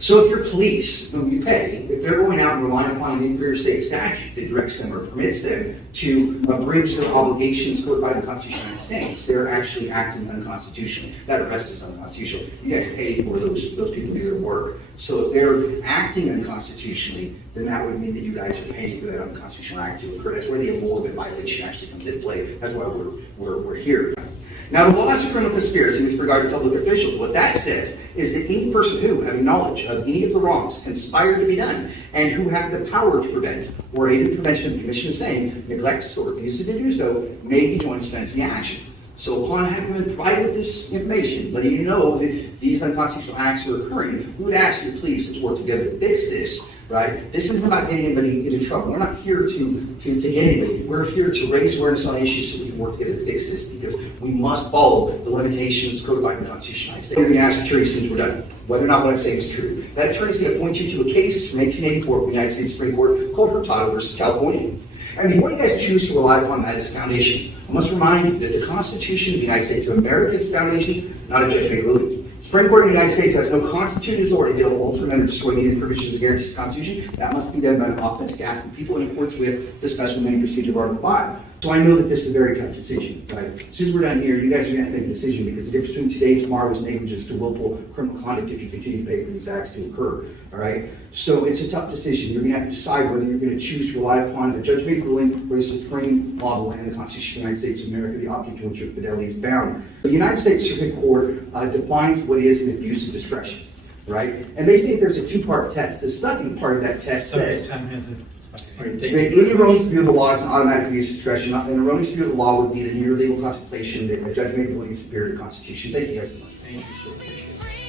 So if your police, whom you pay, if they're going out and relying upon an inferior state statute that directs them or permits them to bridge their obligations codified in the Constitution of the United States, they're actually acting unconstitutionally. That arrest is unconstitutional. You guys pay for those people to do their work. So if they're acting unconstitutionally, then that would mean that you guys are paying for that unconstitutional act to occur. That's where the aggravation violation actually comes into play. That's why we're here. Now, the law is a criminal conspiracy with regard to public officials. What that says is that any person who, having knowledge of any of the wrongs conspired to be done, and who have the power to prevent or aid in prevention of the commission of same, neglects or refuses to do so, may be joined offense in the action. So upon having been provided with this information, letting you know that these unconstitutional acts are occurring, we would ask you please to work together to fix this, right? This isn't about getting anybody into trouble. We're not here to get anybody. We're here to raise awareness on issues so we can work together to fix this, because we must follow the limitations codified in the Constitution of the United States. You're going to ask an attorney as soon as we're done whether or not what I'm saying is true. That attorney is going to point you to a case from 1884 from the United States Supreme Court called Hurtado versus California. And before you guys choose to rely upon that as a foundation, I must remind you that the Constitution of the United States of America is a foundation, not a judgment ruling. The Supreme Court of the United States has no constitutional authority to be able to alter, amend, or destroy any of the provisions of guarantees of the Constitution. That must be done by an authentic act of the people in accordance with the special amending procedure of Article 5. So I know that this is a very tough decision, right? As soon as we're done here, you guys are going to have to make a decision, because the difference between today and tomorrow is negligence to willful criminal conduct if you continue to pay for these acts to occur, all right? So it's a tough decision. You're going to have to decide whether you're going to choose to rely upon a judgment ruling or the supreme law of the land, the Constitution of the United States of America, the object to which your fidelity is bound. The United States Supreme Court defines what is an abuse of discretion, right? And they think there's a two-part test. The second part of that test says that any erroneous view of the law is an automatic abuse of discretion. An erroneous view of the law would be the mere legal contemplation that a judgment ruling is superior to the Constitution. Thank you guys so much. Thank you so much.